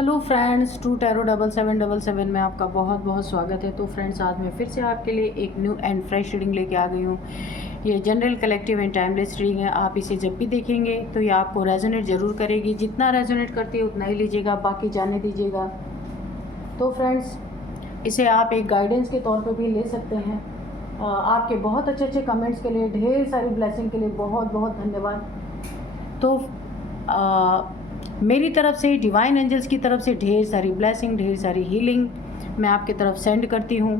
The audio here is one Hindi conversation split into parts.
हेलो फ्रेंड्स, ट्रू टैरो 7777 में आपका बहुत बहुत स्वागत है। तो फ्रेंड्स, आज मैं फिर से आपके लिए एक न्यू एंड फ्रेश रीडिंग लेके आ गई हूँ। ये general, collective and timeless reading है। आप इसे जब भी देखेंगे तो ये आपको रेजोनेट ज़रूर करेगी। जितना रेजोनेट करती है उतना ही लीजिएगा, बाकी जाने दीजिएगा। तो फ्रेंड्स, इसे आप एक गाइडेंस के तौर पर भी ले सकते हैं। आपके बहुत अच्छे अच्छे कमेंट्स के लिए, ढेर सारी ब्लेसिंग के लिए बहुत बहुत धन्यवाद। तो मेरी तरफ से, डिवाइन एंजल्स की तरफ से ढेर सारी ब्लेसिंग, ढेर सारी हीलिंग मैं आपकी तरफ सेंड करती हूँ।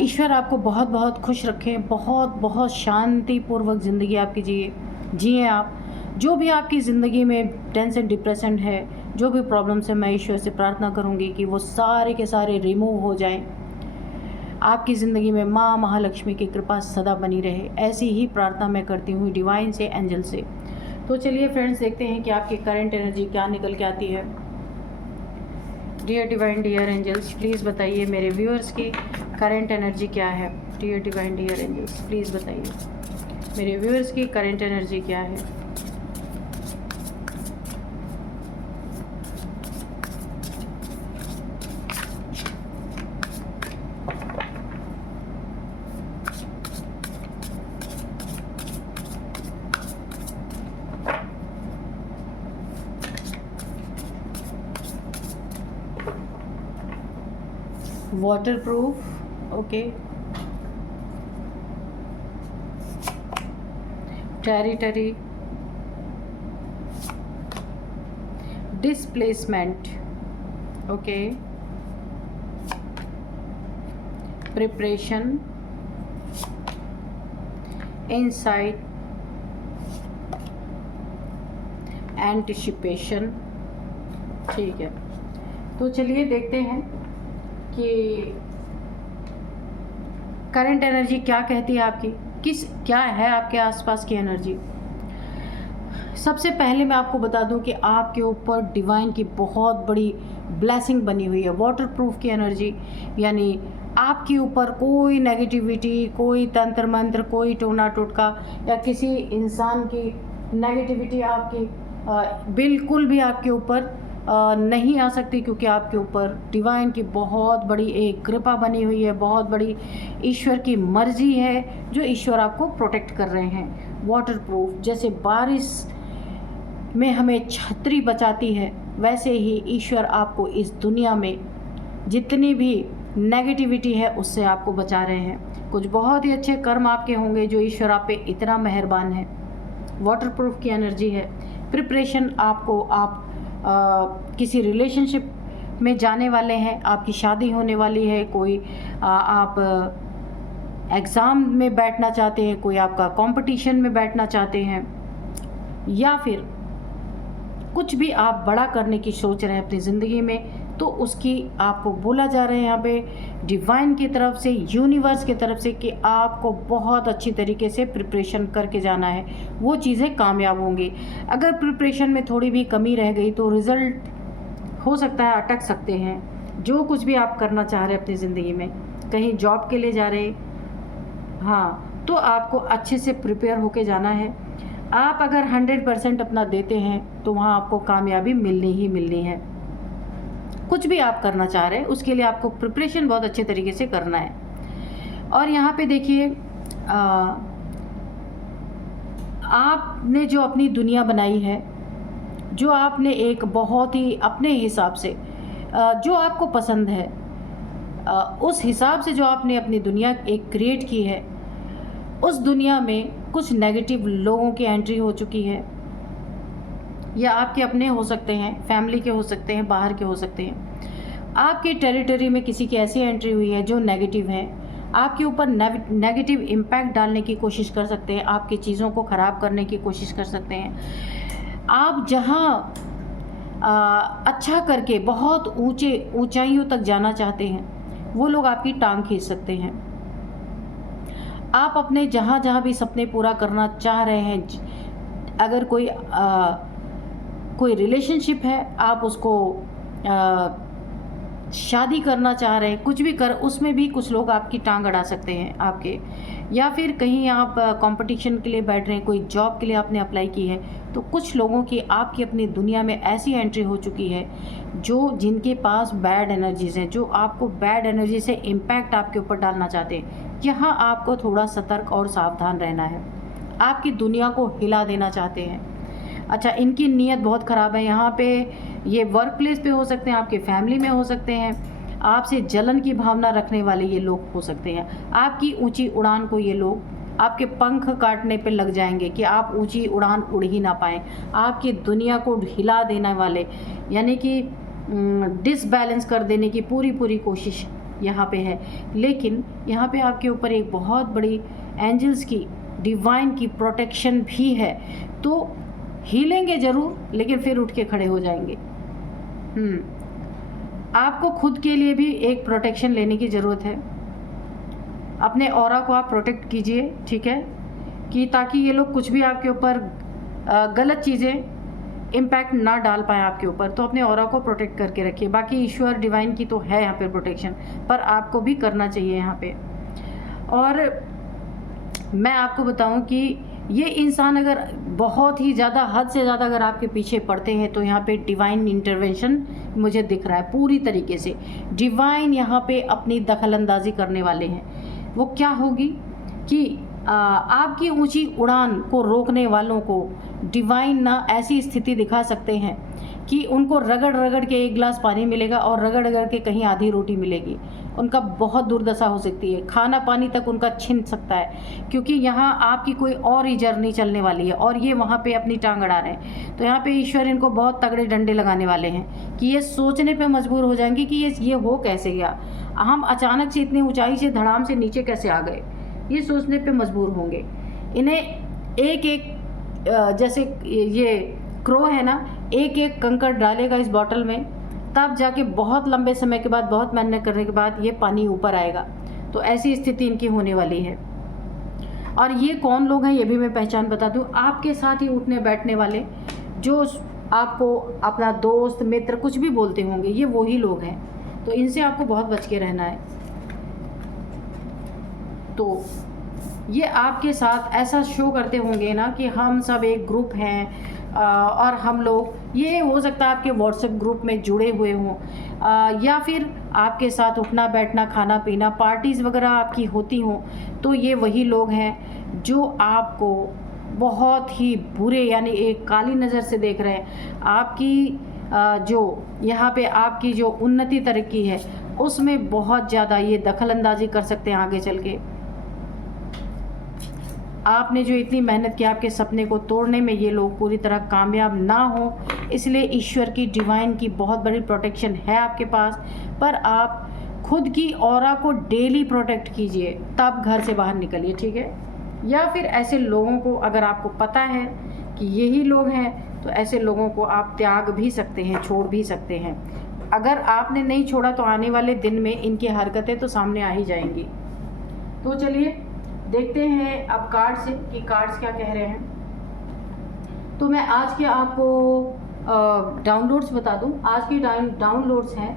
ईश्वर आपको बहुत बहुत खुश रखें, बहुत बहुत शांतिपूर्वक ज़िंदगी आपकी जिए आप। जो भी आपकी ज़िंदगी में टेंशन, डिप्रेशन है, जो भी प्रॉब्लम्स है, मैं ईश्वर से प्रार्थना करूँगी कि वो सारे के सारे रिमूव हो जाएं। आपकी ज़िंदगी में माँ महालक्ष्मी की कृपा सदा बनी रहे, ऐसी ही प्रार्थना मैं करती हूँ डिवाइन से, एंजल से। तो चलिए फ्रेंड्स, देखते हैं कि आपकी करंट एनर्जी क्या निकल के आती है। Dear divine, dear angels, please बताइए मेरे व्यूअर्स की करंट एनर्जी क्या है। Dear divine, dear angels, please बताइए मेरे व्यूअर्स की करंट एनर्जी क्या है। Waterproof, okay. Territory, displacement, okay. Preparation, insight, anticipation. ठीक है, तो चलिए देखते हैं कि करंट एनर्जी क्या कहती है आपकी, क्या है आपके आसपास की एनर्जी। सबसे पहले मैं आपको बता दूं कि आपके ऊपर डिवाइन की बहुत बड़ी ब्लेसिंग बनी हुई है। वाटरप्रूफ की एनर्जी यानी आपके ऊपर कोई नेगेटिविटी, कोई तंत्र मंत्र, कोई टोना टोटका या किसी इंसान की नेगेटिविटी आपकी बिल्कुल भी आपके ऊपर नहीं आ सकती, क्योंकि आपके ऊपर डिवाइन की बहुत बड़ी एक कृपा बनी हुई है, बहुत बड़ी ईश्वर की मर्जी है जो ईश्वर आपको प्रोटेक्ट कर रहे हैं। वाटरप्रूफ, जैसे बारिश में हमें छतरी बचाती है, वैसे ही ईश्वर आपको इस दुनिया में जितनी भी नेगेटिविटी है उससे आपको बचा रहे हैं। कुछ बहुत ही अच्छे कर्म आपके होंगे जो ईश्वर आप पे इतना मेहरबान है। वाटरप्रूफ की एनर्जी है। प्रिपरेशन, आप किसी रिलेशनशिप में जाने वाले हैं, आपकी शादी होने वाली है, कोई आप एग्ज़ाम में बैठना चाहते हैं, कोई आपका कंपटीशन में बैठना चाहते हैं, या फिर कुछ भी आप बड़ा करने की सोच रहे हैं अपनी ज़िंदगी में, तो उसकी आपको बोला जा रहा है यहाँ पे डिवाइन की तरफ से, यूनिवर्स की तरफ से, कि आपको बहुत अच्छी तरीके से प्रिपरेशन करके जाना है। वो चीज़ें कामयाब होंगी। अगर प्रिपरेशन में थोड़ी भी कमी रह गई तो रिज़ल्ट हो सकता है अटक सकते हैं। जो कुछ भी आप करना चाह रहे हैं अपनी ज़िंदगी में, कहीं जॉब के लिए जा रहे, हाँ, तो आपको अच्छे से प्रिपेयर होके जाना है। आप अगर 100% अपना देते हैं तो वहाँ आपको कामयाबी मिलनी ही मिलनी है। कुछ भी आप करना चाह रहे हैं उसके लिए आपको प्रिपरेशन बहुत अच्छे तरीके से करना है। और यहाँ पे देखिए, आपने जो अपनी दुनिया बनाई है, जो आपने एक बहुत ही अपने हिसाब से जो आपको पसंद है, उस हिसाब से जो आपने अपनी दुनिया एक क्रिएट की है, उस दुनिया में कुछ नेगेटिव लोगों की एंट्री हो चुकी है, या आपके अपने हो सकते हैं, फैमिली के हो सकते हैं, बाहर के हो सकते हैं। आपकी टेरिटरी में किसी की ऐसी एंट्री हुई है जो नेगेटिव है, आपके ऊपर नेगेटिव इम्पैक्ट डालने की कोशिश कर सकते हैं, आपकी चीज़ों को ख़राब करने की कोशिश कर सकते हैं। आप जहाँ अच्छा करके बहुत ऊंचाइयों तक जाना चाहते हैं, वो लोग आपकी टांग खींच सकते हैं। आप अपने जहाँ भी सपने पूरा करना चाह रहे हैं, अगर कोई रिलेशनशिप है, आप उसको शादी करना चाह रहे हैं, कुछ भी कर, उसमें भी कुछ लोग आपकी टांग अड़ा सकते हैं आपके, या फिर कहीं आप कंपटीशन के लिए बैठ रहे हैं, कोई जॉब के लिए आपने अप्लाई की है, तो कुछ लोगों की आपकी अपनी दुनिया में ऐसी एंट्री हो चुकी है जो जिनके पास बैड एनर्जीज़ हैं, जो आपको बैड एनर्जी से इम्पैक्ट आपके ऊपर डालना चाहते हैं। यहाँ आपको थोड़ा सतर्क और सावधान रहना है। आपकी दुनिया को हिला देना चाहते हैं। अच्छा, इनकी नीयत बहुत ख़राब है। यहाँ पे ये वर्क प्लेस पे हो सकते हैं, आपके फैमिली में हो सकते हैं, आपसे जलन की भावना रखने वाले ये लोग हो सकते हैं। आपकी ऊंची उड़ान को ये लोग आपके पंख काटने पे लग जाएंगे कि आप ऊंची उड़ान उड़ ही ना पाएँ। आपकी दुनिया को हिला देने वाले, यानी कि डिसबैलेंस कर देने की पूरी कोशिश यहाँ पे है। लेकिन यहाँ पे आपके ऊपर एक बहुत बड़ी एंजल्स की, डिवाइन की प्रोटेक्शन भी है। तो हिलेंगे ज़रूर, लेकिन फिर उठ के खड़े हो जाएंगे। आपको खुद के लिए भी एक प्रोटेक्शन लेने की ज़रूरत है। अपने ऑरा को आप प्रोटेक्ट कीजिए, ठीक है, कि ताकि ये लोग कुछ भी आपके ऊपर गलत चीज़ें इम्पैक्ट ना डाल पाएँ आपके ऊपर। तो अपने ऑरा को प्रोटेक्ट करके रखिए। बाकी ईश्वर डिवाइन की तो है यहाँ पे प्रोटेक्शन, पर आपको भी करना चाहिए यहाँ पे। और मैं आपको बताऊं कि ये इंसान अगर बहुत ही ज़्यादा, हद से ज़्यादा अगर आपके पीछे पड़ते हैं, तो यहाँ पे डिवाइन इंटरवेंशन मुझे दिख रहा है पूरी तरीके से। डिवाइन यहाँ पे अपनी दखलंदाजी करने वाले हैं। वो क्या होगी कि आपकी ऊंची उड़ान को रोकने वालों को डिवाइन ना ऐसी स्थिति दिखा सकते हैं कि उनको रगड़ रगड़ के एक गिलास पानी मिलेगा और रगड़ रगड़ के कहीं आधी रोटी मिलेगी। उनका बहुत दुर्दशा हो सकती है, खाना पानी तक उनका छिन सकता है, क्योंकि यहाँ आपकी कोई और ही जर्नी चलने वाली है और ये वहाँ पे अपनी टांग अड़ा रहे हैं। तो यहाँ पे ईश्वर इनको बहुत तगड़े डंडे लगाने वाले हैं कि ये सोचने पे मजबूर हो जाएंगे कि ये हो कैसे गया, हम अचानक से इतनी ऊंचाई से धड़ाम से नीचे कैसे आ गए। ये सोचने पे मजबूर होंगे। इन्हें एक एक जैसे ये क्रो है ना, एक एक कंकड़ डालेगा इस बॉटल में, तब जाके बहुत लंबे समय के बाद, बहुत मेहनत करने के बाद ये पानी ऊपर आएगा। तो ऐसी स्थिति इनकी होने वाली है। और ये कौन लोग हैं ये भी मैं पहचान बता दूं। आपके साथ ही उठने बैठने वाले, जो आपको अपना दोस्त मित्र कुछ भी बोलते होंगे, ये वही लोग हैं। तो इनसे आपको बहुत बच के रहना है। तो ये आपके साथ ऐसा शो करते होंगे ना कि हम सब एक ग्रुप हैं, और हम लोग, ये हो सकता है आपके व्हाट्सएप ग्रुप में जुड़े हुए हों, या फिर आपके साथ उठना बैठना, खाना पीना, पार्टीज़ वगैरह आपकी होती हों। तो ये वही लोग हैं जो आपको बहुत ही बुरे, यानी एक काली नज़र से देख रहे हैं। आपकी जो यहाँ पे आपकी जो उन्नति तरक्की है उसमें बहुत ज़्यादा ये दखल अंदाजी कर सकते हैं आगे चल के। आपने जो इतनी मेहनत की आपके सपने को तोड़ने में, ये लोग पूरी तरह कामयाब ना हो, इसलिए ईश्वर की, डिवाइन की बहुत बड़ी प्रोटेक्शन है आपके पास। पर आप खुद की ऑरा को डेली प्रोटेक्ट कीजिए, तब घर से बाहर निकलिए, ठीक है। या फिर ऐसे लोगों को, अगर आपको पता है कि यही लोग हैं, तो ऐसे लोगों को आप त्याग भी सकते हैं, छोड़ भी सकते हैं। अगर आपने नहीं छोड़ा तो आने वाले दिन में इनकी हरकतें तो सामने आ ही जाएंगी। तो चलिए देखते हैं अब कार्ड से कि कार्ड्स क्या कह रहे हैं। तो मैं आज के आपको डाउनलोड्स बता दूं। आज के डाउनलोड्स हैं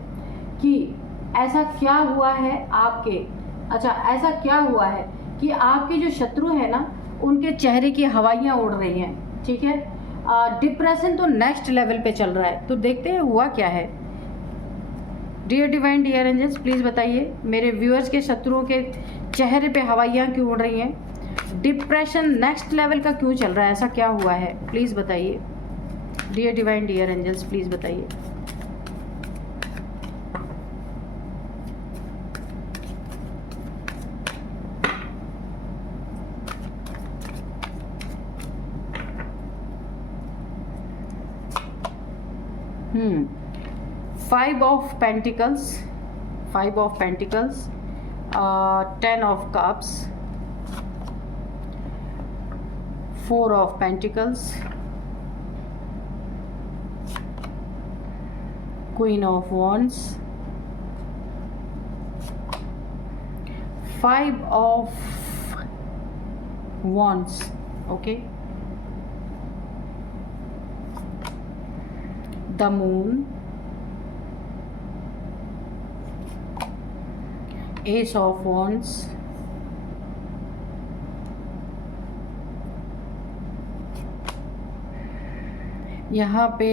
कि ऐसा क्या हुआ है आपके, अच्छा ऐसा क्या हुआ है कि आपके जो शत्रु है ना, उनके चेहरे की हवाइयाँ उड़ रही हैं, ठीक है। डिप्रेशन तो नेक्स्ट लेवल पे चल रहा है। तो देखते हैं हुआ क्या है। Dear divine, dear angels, please बताइए मेरे व्यूअर्स के शत्रुओं के चेहरे पे हवाइयाँ क्यों उड़ रही हैं, डिप्रेशन नेक्स्ट लेवल का क्यों चल रहा है, ऐसा क्या हुआ है, प्लीज़ बताइए। Dear divine, dear angels, please बताइए। Five of Pentacles, Ten of Cups, Four of Pentacles, Queen of Wands, Five of Wands, okay, the Moon, S of wands, यहाँ पे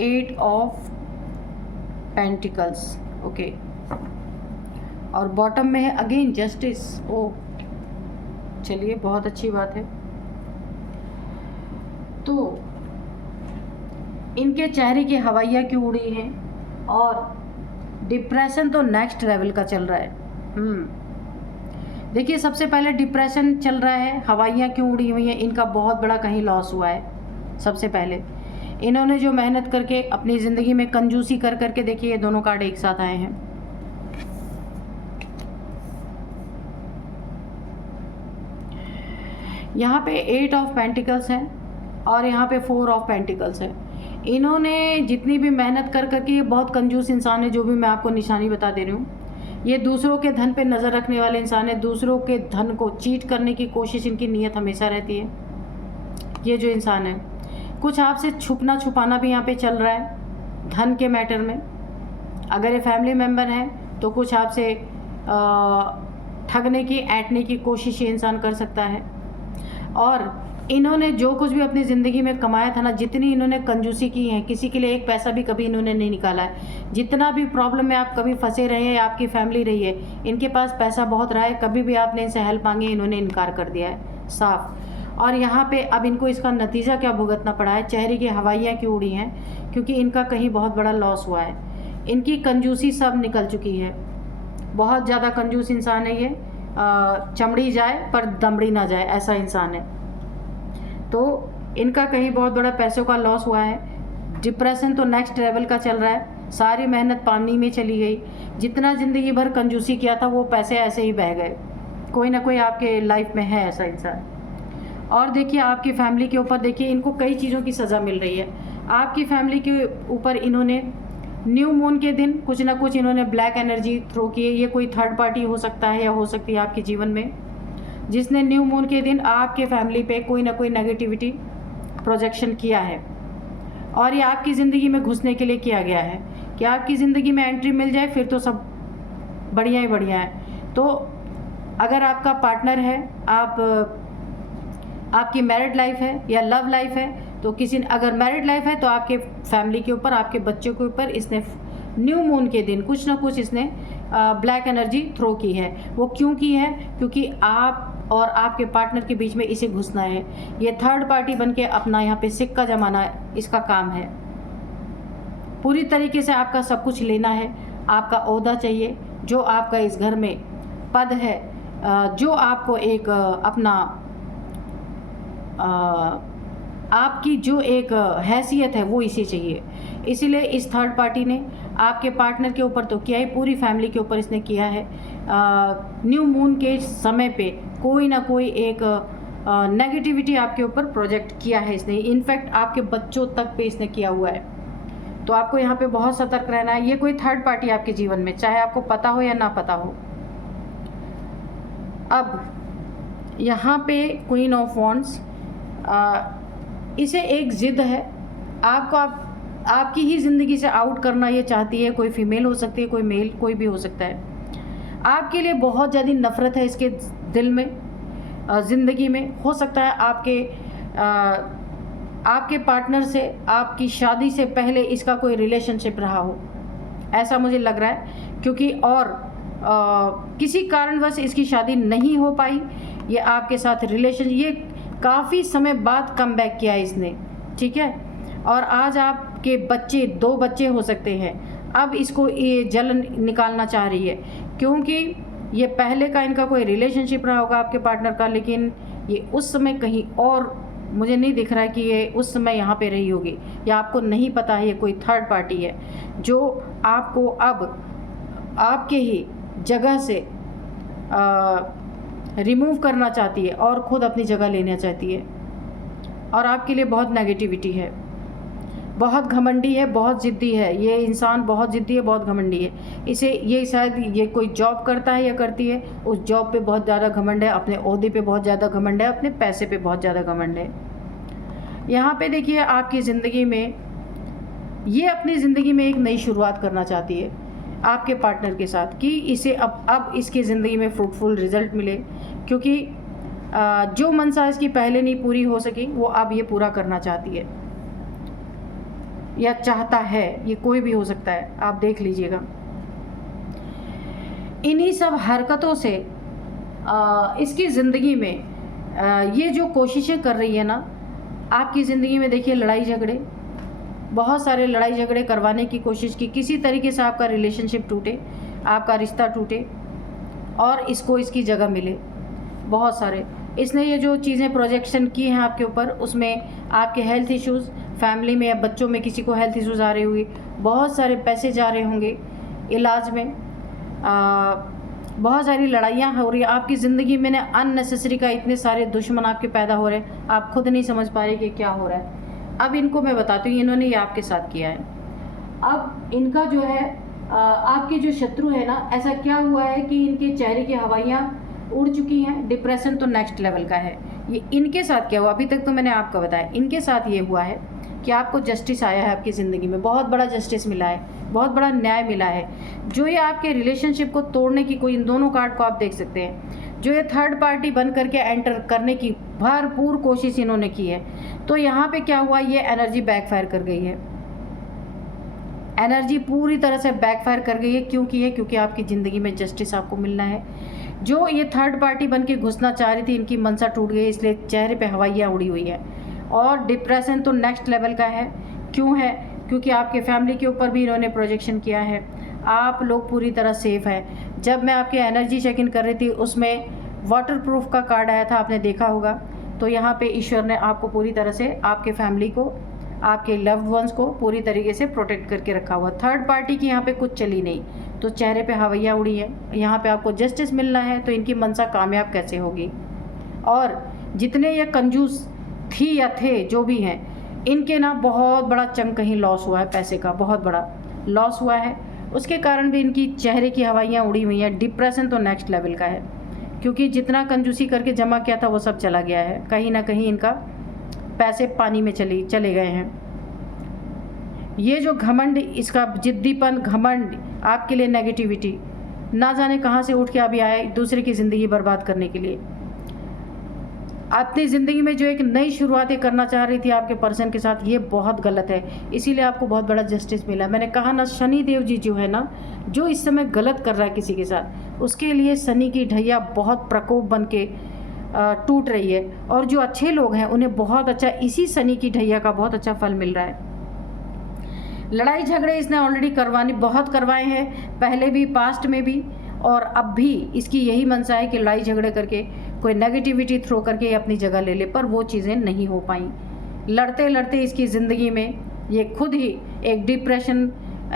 8 ऑफ पेंटिकल्स, ओके, और बॉटम में है अगेन जस्टिस। ओ चलिए, बहुत अच्छी बात है। तो इनके चेहरे की हवाइयाँ क्यों उड़ी हैं, और डिप्रेशन तो नेक्स्ट लेवल का चल रहा है। देखिए, सबसे पहले डिप्रेशन चल रहा है, हवाइयाँ क्यों उड़ी हुई हैं, इनका बहुत बड़ा कहीं लॉस हुआ है। सबसे पहले इन्होंने जो मेहनत करके अपनी ज़िंदगी में कंजूसी कर करके, देखिए ये दोनों कार्ड एक साथ आए हैं। यहाँ पे 8 ऑफ पेंटिकल्स है और यहाँ पे 4 ऑफ पेंटिकल्स है। इन्होंने जितनी भी मेहनत कर करके, ये बहुत कंजूस इंसान है, जो भी मैं आपको निशानी बता दे रही हूँ। ये दूसरों के धन पे नज़र रखने वाले इंसान है, दूसरों के धन को चीट करने की कोशिश इनकी नीयत हमेशा रहती है। ये जो इंसान है, कुछ आपसे छुपना छुपाना भी यहाँ पे चल रहा है धन के मैटर में। अगर ये फैमिली मेम्बर है तो कुछ आपसे ठगने की, ऐंठने की कोशिश ये इंसान कर सकता है। और इन्होंने जो कुछ भी अपनी ज़िंदगी में कमाया था ना, जितनी इन्होंने कंजूसी की है, किसी के लिए एक पैसा भी कभी इन्होंने नहीं निकाला है। जितना भी प्रॉब्लम में आप कभी फंसे रहे हैं या आपकी फैमिली रही है, इनके पास पैसा बहुत रहा है, कभी भी आपने इनसे हेल्प मांगी, इन्होंने इनकार कर दिया है साफ। और यहाँ पे अब इनको इसका नतीजा क्या भुगतना पड़ा है, चेहरे की हवाइयाँ क्यों उड़ी हैं, क्योंकि इनका कहीं बहुत बड़ा लॉस हुआ है। इनकी कंजूसी सब निकल चुकी है। बहुत ज़्यादा कंजूस इंसान है ये, चमड़ी जाए पर दमड़ी ना जाए, ऐसा इंसान है। तो इनका कहीं बहुत बड़ा पैसों का लॉस हुआ है। डिप्रेशन तो नेक्स्ट लेवल का चल रहा है, सारी मेहनत पानी में चली गई। जितना ज़िंदगी भर कंजूसी किया था, वो पैसे ऐसे ही बह गए। कोई ना कोई आपके लाइफ में है ऐसा इंसान। और देखिए, आपकी फैमिली के ऊपर देखिए, इनको कई चीज़ों की सज़ा मिल रही है। आपकी फैमिली के ऊपर इन्होंने न्यू मून के दिन कुछ ना कुछ इन्होंने ब्लैक एनर्जी थ्रो की है। ये कोई थर्ड पार्टी हो सकता है या हो सकती है आपके जीवन में, जिसने न्यू मून के दिन आपके फैमिली पे कोई ना कोई नेगेटिविटी प्रोजेक्शन किया है। और ये आपकी ज़िंदगी में घुसने के लिए किया गया है कि आपकी ज़िंदगी में एंट्री मिल जाए, फिर तो सब बढ़िया ही बढ़िया है। तो अगर आपका पार्टनर है, आपकी मैरिड लाइफ है या लव लाइफ है, तो अगर मैरिड लाइफ है तो आपके फैमिली के ऊपर, आपके बच्चों के ऊपर इसने न्यू मून के दिन कुछ ना कुछ इसने ब्लैक एनर्जी थ्रो की है। वो क्यों की है? क्योंकि आप और आपके पार्टनर के बीच में इसे घुसना है। ये थर्ड पार्टी बन के अपना यहाँ पे सिक्का जमाना इसका काम है। पूरी तरीके से आपका सब कुछ लेना है, आपका ओहदा चाहिए, जो आपका इस घर में पद है, जो आपको एक अपना आपकी जो एक हैसियत है वो इसे चाहिए। इसीलिए इस थर्ड पार्टी ने आपके पार्टनर के ऊपर तो किया ही, पूरी फैमिली के ऊपर इसने किया है। न्यू मून के समय पे कोई ना कोई एक नेगेटिविटी आपके ऊपर प्रोजेक्ट किया है इसने। इनफैक्ट आपके बच्चों तक पे इसने किया हुआ है। तो आपको यहाँ पे बहुत सतर्क रहना है। ये कोई थर्ड पार्टी आपके जीवन में, चाहे आपको पता हो या ना पता हो। अब यहाँ पे क्वीन ऑफ वॉन्ड्स, इसे एक ज़िद है, आपकी ही ज़िंदगी से आउट करना ये चाहती है। कोई फीमेल हो सकती है, कोई मेल, कोई भी हो सकता है। आपके लिए बहुत ज़्यादा नफ़रत है इसके दिल में, ज़िंदगी में। हो सकता है आपके पार्टनर से आपकी शादी से पहले इसका कोई रिलेशनशिप रहा हो, ऐसा मुझे लग रहा है। क्योंकि किसी कारणवश इसकी शादी नहीं हो पाई। ये आपके साथ ये काफ़ी समय बाद कम बैक किया इसने, ठीक है। और आज आपके बच्चे, 2 बच्चे हो सकते हैं। अब इसको ये जलन निकालना चाह रही है, क्योंकि ये पहले का इनका कोई रिलेशनशिप रहा होगा आपके पार्टनर का, लेकिन ये उस समय कहीं और, मुझे नहीं दिख रहा है कि ये उस समय यहाँ पे रही होगी, या आपको नहीं पता है। ये कोई थर्ड पार्टी है जो आपको अब आपके ही जगह से रिमूव करना चाहती है और ख़ुद अपनी जगह लेना चाहती है। और आपके लिए बहुत नेगेटिविटी है, बहुत घमंडी है, बहुत ज़िद्दी है। ये इंसान बहुत ज़िद्दी है, बहुत घमंडी है। ये शायद ये कोई जॉब करता है या करती है, उस जॉब पे बहुत ज़्यादा घमंड है, अपने ओहदे पे बहुत ज़्यादा घमंड है, अपने पैसे पे बहुत ज़्यादा घमंड है। यहाँ पे देखिए, आपकी ज़िंदगी में ये अपनी ज़िंदगी में एक नई शुरुआत करना चाहती है। आपके पार्टनर के साथ कि इसे अब इसकी ज़िंदगी में फ्रूटफुल रिजल्ट मिले, क्योंकि जो मनसा इसकी पहले नहीं पूरी हो सकी वो अब ये पूरा करना चाहती है या चाहता है। ये कोई भी हो सकता है, आप देख लीजिएगा। इन्हीं सब हरकतों से इसकी ज़िंदगी में ये जो कोशिशें कर रही है ना, आपकी ज़िंदगी में देखिए लड़ाई झगड़े, बहुत सारे लड़ाई झगड़े करवाने की कोशिश की, किसी तरीके से आपका रिलेशनशिप टूटे, आपका रिश्ता टूटे और इसको इसकी जगह मिले। बहुत सारे इसने ये जो चीज़ें प्रोजेक्शन की हैं आपके ऊपर, उसमें आपके हेल्थ इश्यूज़, फैमिली में या बच्चों में किसी को हेल्थ इश्यूज़ आ रहे होंगे, बहुत सारे पैसे जा रहे होंगे इलाज में, बहुत सारी लड़ाइयाँ हो रही है आपकी ज़िंदगी में ना, अननेसेसरी का इतने सारे दुश्मन आपके पैदा हो रहे हैं, आप खुद नहीं समझ पा रहे कि क्या हो रहा है। अब इनको मैं बताती हूँ, इन्होंने ये आपके साथ किया है। अब इनका जो है आपके जो शत्रु है ना, ऐसा क्या हुआ है कि इनके चेहरे की हवाइयाँ उड़ चुकी हैं, डिप्रेशन तो नेक्स्ट लेवल का है। ये इनके साथ क्या हुआ, अभी तक तो मैंने आपको बताया, इनके साथ ये हुआ है कि आपको जस्टिस आया है आपकी ज़िंदगी में, बहुत बड़ा जस्टिस मिला है, बहुत बड़ा न्याय मिला है। जो ये आपके रिलेशनशिप को तोड़ने की, कोई इन दोनों कार्ड को आप देख सकते हैं, जो ये थर्ड पार्टी बन करके एंटर करने की भरपूर कोशिश इन्होंने की है, तो यहाँ पे क्या हुआ, ये एनर्जी बैकफायर कर गई है। एनर्जी पूरी तरह से बैकफायर कर गई है। क्यों की है? क्योंकि आपकी ज़िंदगी में जस्टिस आपको मिलना है। जो ये थर्ड पार्टी बन के घुसना चाह रही थी, इनकी मनसा टूट गई, इसलिए चेहरे पे हवाइयाँ उड़ी हुई है। और डिप्रेशन तो नेक्स्ट लेवल का है। क्यों है? क्योंकि आपके फैमिली के ऊपर भी इन्होंने प्रोजेक्शन किया है। आप लोग पूरी तरह सेफ हैं। जब मैं आपके एनर्जी चेक इन कर रही थी, उसमें वाटर प्रूफ का कार्ड आया था, आपने देखा होगा। तो यहाँ पे ईश्वर ने आपको पूरी तरह से, आपके फैमिली को, आपके लव्ड वंस को पूरी तरीके से प्रोटेक्ट करके रखा हुआ। थर्ड पार्टी की यहाँ पे कुछ चली नहीं, तो चेहरे पे हवाइयाँ उड़ी है। यहाँ पे आपको जस्टिस मिलना है, तो इनकी मनसा कामयाब कैसे होगी? और जितने ये कंजूस थी या थे, जो भी हैं, इनके ना बहुत बड़ा चंक कहीं लॉस हुआ है, पैसे का बहुत बड़ा लॉस हुआ है। उसके कारण भी इनकी चेहरे की हवाइयाँ उड़ी हुई हैं। डिप्रेशन तो नेक्स्ट लेवल का है, क्योंकि जितना कंजूसी करके जमा किया था वो सब चला गया है। कहीं ना कहीं इनका पैसे पानी में चले गए हैं। ये जो घमंड, इसका जिद्दीपन, घमंड, आपके लिए नेगेटिविटी, ना जाने कहाँ से उठ के अभी आए दूसरे की ज़िंदगी बर्बाद करने के लिए। अपनी ज़िंदगी में जो एक नई शुरुआतें करना चाह रही थी आपके पर्सन के साथ, ये बहुत गलत है। इसीलिए आपको बहुत बड़ा जस्टिस मिला। मैंने कहा ना, शनि देव जी जो है ना, जो इस समय गलत कर रहा है किसी के साथ, उसके लिए शनि की ढैया बहुत प्रकोप बन के टूट रही है। और जो अच्छे लोग हैं उन्हें बहुत अच्छा, इसी शनि की ढैया का बहुत अच्छा फल मिल रहा है। लड़ाई झगड़े इसने ऑलरेडी बहुत करवाए हैं, पहले भी, पास्ट में भी, और अब भी इसकी यही मनसा है कि लड़ाई झगड़े करके, कोई नेगेटिविटी थ्रो करके अपनी जगह ले ले, पर वो चीज़ें नहीं हो पाई। लड़ते लड़ते इसकी ज़िंदगी में ये खुद ही एक डिप्रेशन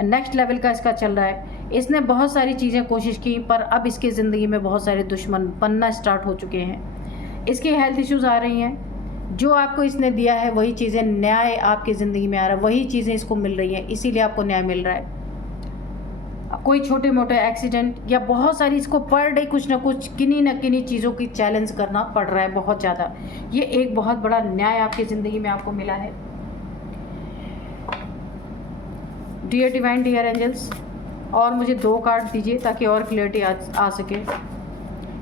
नेक्स्ट लेवल का इसका चल रहा है। इसने बहुत सारी चीज़ें कोशिश की, पर अब इसकी ज़िंदगी में बहुत सारे दुश्मन बनना स्टार्ट हो चुके हैं। इसकी हेल्थ इश्यूज़ आ रही हैं। जो आपको इसने दिया है वही चीज़ें, न्याय आपकी ज़िंदगी में आ रहा है, वही चीज़ें इसको मिल रही हैं, इसीलिए आपको न्याय मिल रहा है। कोई छोटे मोटे एक्सीडेंट या बहुत सारी, इसको पर डे कुछ ना कुछ, किन्हीं न किन्हीं चीज़ों की चैलेंज करना पड़ रहा है बहुत ज़्यादा। ये एक बहुत बड़ा न्याय आपकी ज़िंदगी में आपको मिला है। डियर डिवाइन, डियर एंजल्स, और मुझे 2 कार्ड दीजिए ताकि और क्लियरिटी आ सके।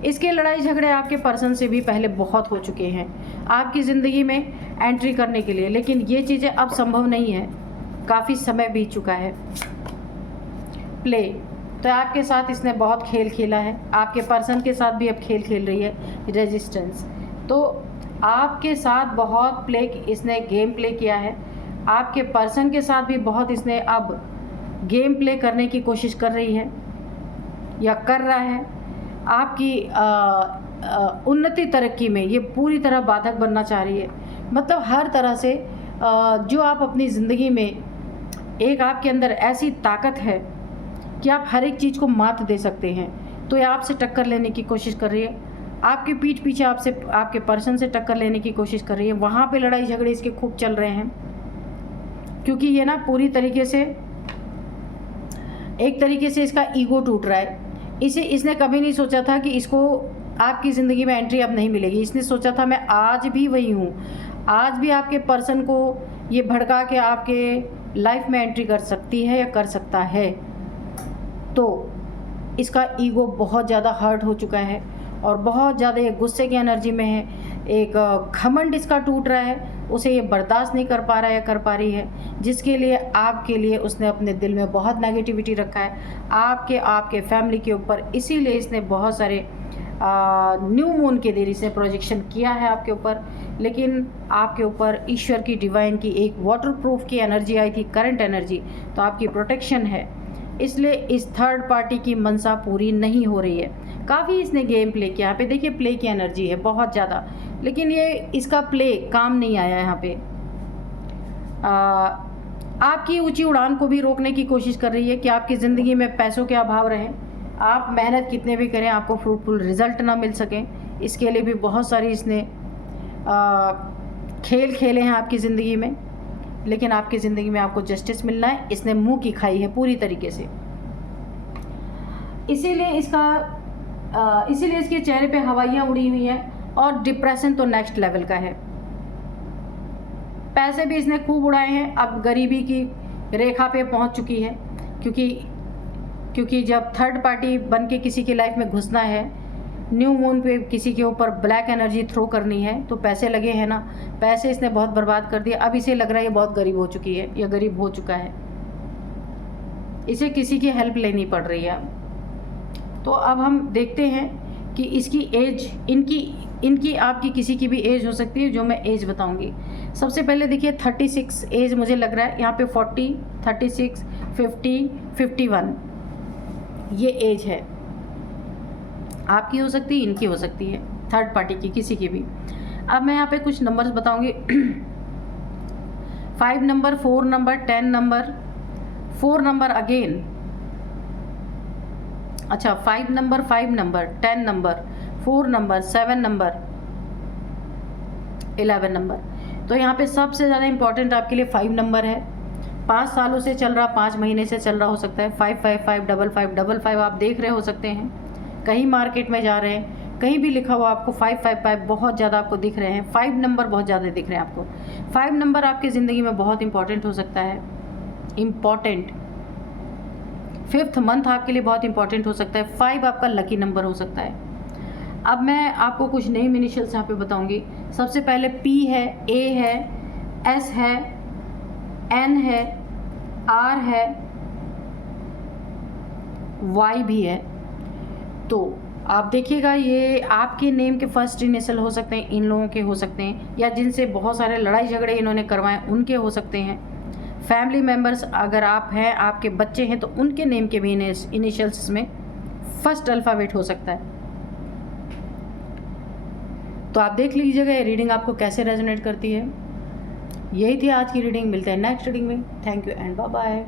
इसके लड़ाई झगड़े आपके पर्सन से भी पहले बहुत हो चुके हैं आपकी ज़िंदगी में एंट्री करने के लिए, लेकिन ये चीज़ें अब संभव नहीं है, काफ़ी समय बीत चुका है। प्ले, तो आपके साथ इसने बहुत खेल खेला है, आपके पर्सन के साथ भी अब खेल खेल रही है, रेजिस्टेंस। तो आपके साथ बहुत इसने गेम प्ले किया है, आपके पर्सन के साथ भी बहुत इसने अब गेम प्ले करने की कोशिश कर रही है या कर रहा है। आपकी उन्नति तरक्की में ये पूरी तरह बाधक बनना चाह रही है। मतलब हर तरह से जो आप अपनी ज़िंदगी में, एक आपके अंदर ऐसी ताकत है कि आप हर एक चीज़ को मात दे सकते हैं, तो ये आपसे टक्कर लेने की कोशिश कर रही है। आपके पीठ पीछे आपसे, आपके पर्सन से टक्कर लेने की कोशिश कर रही है। वहाँ पे लड़ाई झगड़े इसके खूब चल रहे हैं, क्योंकि ये ना पूरी तरीके से, एक तरीके से इसका ईगो टूट रहा है। इसने कभी नहीं सोचा था कि इसको आपकी ज़िंदगी में एंट्री अब नहीं मिलेगी। इसने सोचा था मैं आज भी वही हूँ, आज भी आपके पर्सन को ये भड़का के आपके लाइफ में एंट्री कर सकती है या कर सकता है। तो इसका ईगो बहुत ज़्यादा हर्ट हो चुका है और बहुत ज़्यादा ये गुस्से की एनर्जी में है, एक घमंड इसका टूट रहा है, उसे ये बर्दाश्त नहीं कर पा रहा है या कर पा रही है, जिसके लिए आपके लिए उसने अपने दिल में बहुत नेगेटिविटी रखा है आपके फैमिली के ऊपर। इसीलिए इसने बहुत सारे न्यू मून के देरी से प्रोजेक्शन किया है आपके ऊपर, लेकिन आपके ऊपर ईश्वर की डिवाइन की एक वाटर प्रूफ की एनर्जी आई थी, करंट एनर्जी, तो आपकी प्रोटेक्शन है। इसलिए इस थर्ड पार्टी की मनसा पूरी नहीं हो रही है। काफ़ी इसने गेम प्ले किया, यहाँ पे देखिए प्ले की एनर्जी है बहुत ज़्यादा, लेकिन ये इसका प्ले काम नहीं आया यहाँ पे। आपकी ऊंची उड़ान को भी रोकने की कोशिश कर रही है कि आपकी ज़िंदगी में पैसों के अभाव रहे, आप मेहनत कितने भी करें आपको फ्रूटफुल रिजल्ट ना मिल सकें। इसके लिए भी बहुत सारी इसने खेल खेले हैं आपकी ज़िंदगी में, लेकिन आपकी ज़िंदगी में आपको जस्टिस मिलना है, इसने मुंह की खाई है पूरी तरीके से। इसीलिए इसके चेहरे पे हवाइयाँ उड़ी हुई हैं और डिप्रेशन तो नेक्स्ट लेवल का है। पैसे भी इसने खूब उड़ाए हैं, अब गरीबी की रेखा पे पहुंच चुकी है, क्योंकि जब थर्ड पार्टी बन के किसी की लाइफ में घुसना है, न्यू मून पे किसी के ऊपर ब्लैक एनर्जी थ्रो करनी है, तो पैसे लगे हैं ना, पैसे इसने बहुत बर्बाद कर दिए। अब इसे लग रहा है ये बहुत गरीब हो चुकी है या गरीब हो चुका है, इसे किसी की हेल्प लेनी पड़ रही है। तो अब हम देखते हैं कि इसकी एज, इनकी आपकी किसी की भी एज हो सकती है, जो मैं एज बताऊंगी। सबसे पहले देखिए 36 एज मुझे लग रहा है यहाँ पे, 40, 36, 50, 51 ये एज है। आपकी हो सकती है, इनकी हो सकती है, थर्ड पार्टी की, किसी की भी। अब मैं यहाँ पे कुछ नंबर्स बताऊंगी 5 number, 4 number, 10 number, 4 number again, अच्छा 5 number, 5 number, 10 number, 4 number, 7 number, 11 number. तो यहाँ पे सबसे ज़्यादा इंपॉर्टेंट आपके लिए 5 नंबर है। 5 सालों से चल रहा, 5 महीने से चल रहा हो सकता है। 5 5 5 5 5 5 5 आप देख रहे हो सकते हैं, कहीं मार्केट में जा रहे हैं, कहीं भी लिखा हुआ आपको 5 5 5 बहुत ज़्यादा आपको दिख रहे हैं। 5 नंबर बहुत ज़्यादा दिख रहे हैं आपको। 5 नंबर आपकी ज़िंदगी में बहुत इंपॉर्टेंट हो सकता है, इम्पॉर्टेंट। 5th मंथ आपके लिए बहुत इंपॉर्टेंट हो सकता है। 5 आपका लकी नंबर हो सकता है। अब मैं आपको कुछ नेम इनिशियल्स यहाँ पे बताऊंगी। सबसे पहले P है, A है, S है, N है, R है, Y भी है। तो आप देखिएगा, ये आपके नेम के फर्स्ट इनिशियल हो सकते हैं, इन लोगों के हो सकते हैं, या जिनसे बहुत सारे लड़ाई झगड़े इन्होंने करवाए उनके हो सकते हैं। फैमिली मेम्बर्स अगर आप हैं, आपके बच्चे हैं, तो उनके नेम के भी इनिशियल्स में फर्स्ट अल्फ़ाबेट हो सकता है। तो आप देख लीजिएगा ये रीडिंग आपको कैसे रेजोनेट करती है। यही थी आज की रीडिंग, मिलते हैं नेक्स्ट रीडिंग में। Thank you and bye bye.